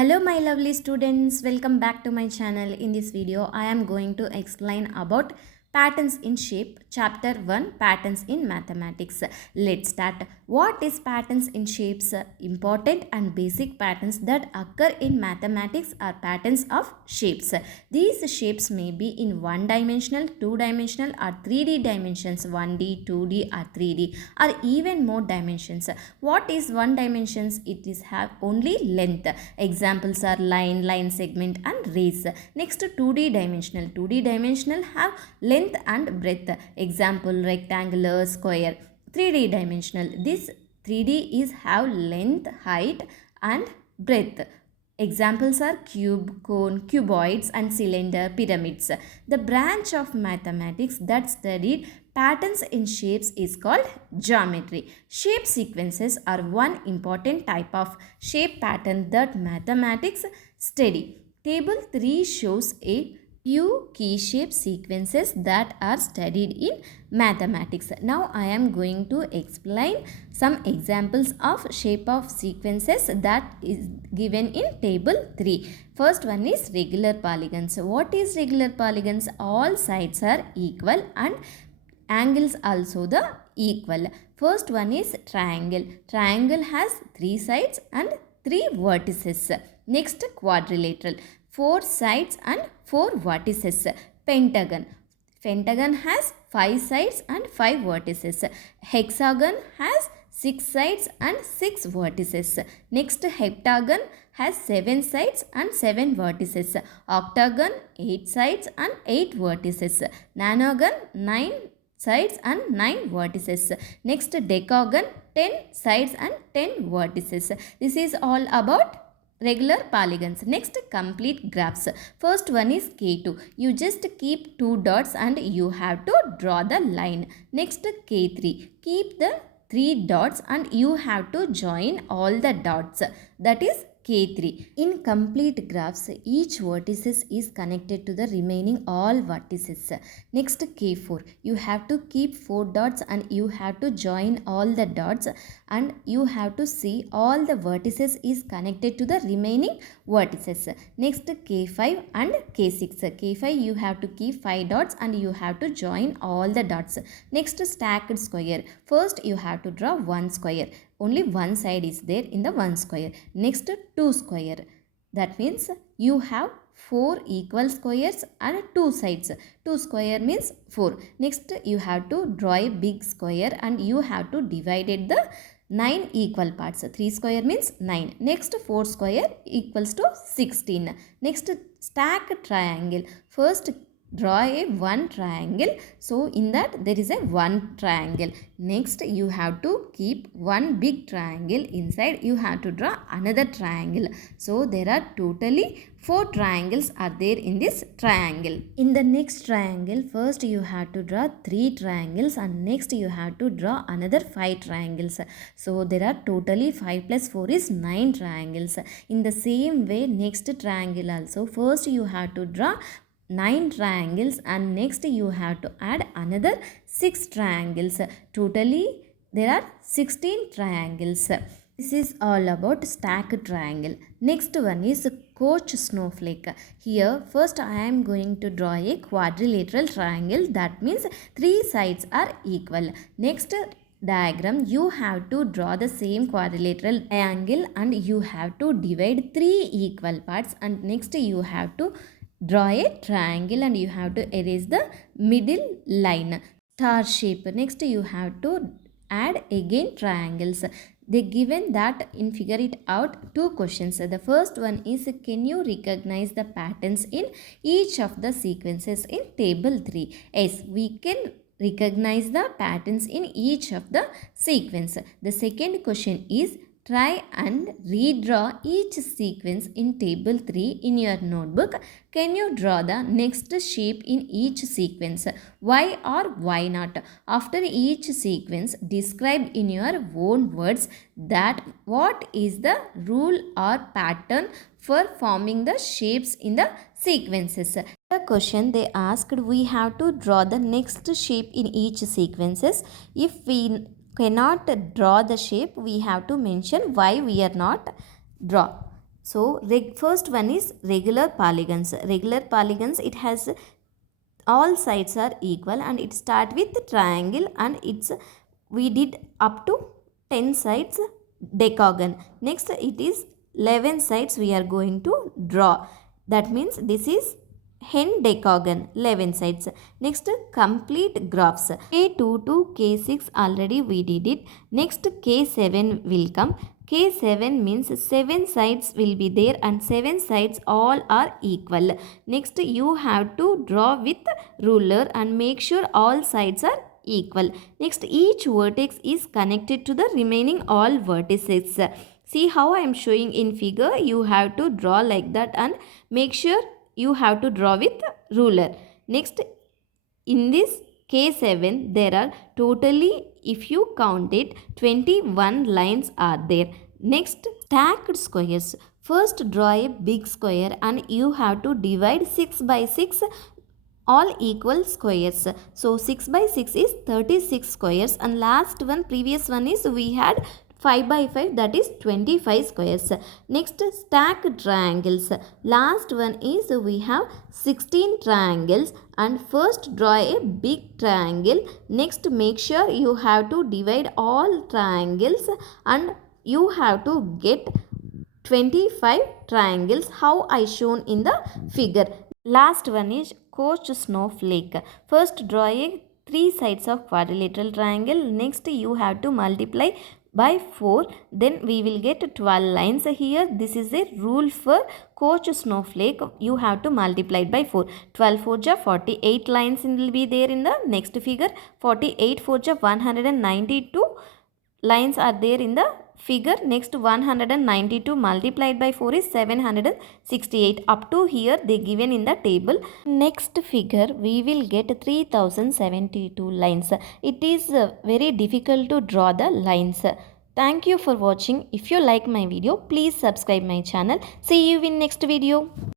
Hello my lovely students, welcome back to my channel. In this video I am going to explain about patterns in shape, chapter 1, patterns in mathematics. Let's start. What is patterns in shapes? Important and basic patterns that occur in mathematics are patterns of shapes. These shapes may be in one dimensional, two dimensional or 3D dimensions, 1D, 2D or 3D or even more dimensions. What is one dimensions? It is have only length. Examples are line, line segment and rays. Next 2D dimensional. 2D dimensional have length and breadth. Example rectangular, square. 3D dimensional. This 3D is have length, height and breadth. Examples are cube, cone, cuboids and cylinder, pyramids. The branch of mathematics that studied patterns in shapes is called geometry. Shape sequences are one important type of shape pattern that mathematics study. Table 3 shows a few key shape sequences that are studied in mathematics. Now I am going to explain some examples of shape of sequences that is given in table 3. First one is regular polygons. What is regular polygons? All sides are equal and angles also the equal. First one is triangle. Triangle has 3 sides and 3 vertices. Next quadrilateral. 4 sides and 4 vertices. Pentagon. Pentagon has 5 sides and 5 vertices. Hexagon has 6 sides and 6 vertices. Next heptagon has 7 sides and 7 vertices. Octagon 8 sides and 8 vertices. Nonagon 9 sides and 9 vertices. Next decagon 10 sides and 10 vertices. This is all about regular polygons. Next complete graphs. First one is K2. You just keep 2 dots and you have to draw the line. Next K3. Keep the 3 dots and you have to join all the dots. That is K3. In complete graphs, each vertices is connected to the remaining all vertices. Next K4. You have to keep 4 dots and you have to join all the dots and you have to see all the vertices is connected to the remaining vertices. Next K5 and K6. K5 you have to keep 5 dots and you have to join all the dots. Next stacked square. First you have to draw one square. Only one side is there in the one square. Next 2 square. That means you have 4 equal squares and 2 sides. 2 square means 4. Next you have to draw a big square and you have to divide it the 9 equal parts. 3 square means 9. Next 4 square equals to 16. Next stack triangle. First draw a one triangle. So in that there is a one triangle. Next you have to keep one big triangle inside. You have to draw another triangle. So there are totally 4 triangles are there in this triangle. In the next triangle, first you have to draw 3 triangles and next you have to draw another 5 triangles. So there are totally 5 plus 4 is 9 triangles. In the same way, next triangle also, first you have to draw 9 triangles and next you have to add another 6 triangles. Totally there are 16 triangles. This is all about stacked triangle. Next one is coach snowflake. Here first I am going to draw a quadrilateral triangle. That means 3 sides are equal. Next diagram you have to draw the same quadrilateral triangle and you have to divide 3 equal parts and next you have to draw a triangle and you have to erase the middle line. Star shape. Next you have to add again triangles. They given that in figure it out 2 questions. The first one is, can you recognize the patterns in each of the sequences in table 3? Yes, we can recognize the patterns in each of the sequence. The second question is, try and redraw each sequence in table 3 in your notebook. Can you draw the next shape in each sequence? Why or why not? After each sequence, describe in your own words that what is the rule or pattern for forming the shapes in the sequences. The question they asked, we have to draw the next shape in each sequences. If we cannot draw the shape, we have to mention why we are not draw. So first one is regular polygons. Regular polygons, it has all sides are equal and it start with triangle and it's we did up to 10 sides decagon. Next it is 11 sides we are going to draw. That means this is hen decagon, 11 sides. Next complete graphs. K2 to K6 already we did it. Next K7 will come. K7 means 7 sides will be there and 7 sides all are equal. Next you have to draw with ruler and make sure all sides are equal. Next each vertex is connected to the remaining all vertices. See how I am showing in figure. You have to draw like that and make sure you have to draw with ruler. Next in this K7 there are totally, if you count it, 21 lines are there. Next stacked squares. First draw a big square and you have to divide 6 by 6 all equal squares. So 6 by 6 is 36 squares and last one, previous one is we had 5 by 5, that is 25 squares. Next stack triangles. Last one is we have 16 triangles and first draw a big triangle. Next make sure you have to divide all triangles and you have to get 25 triangles how I shown in the figure. Last one is coach snowflake. First draw a 3 sides of quadrilateral triangle. Next you have to multiply by 4. Then we will get 12 lines. Here this is a rule for coach snowflake. You have to multiply it by 4. 12 4 ja 48 lines will be there in the next figure. 48 4 ja 192 lines are there in the figure. Next 192 multiplied by 4 is 768. Up to here they given in the table. Next figure we will get 3072 lines. It is very difficult to draw the lines. Thank you for watching. If you like my video, please subscribe my channel. See you in next video.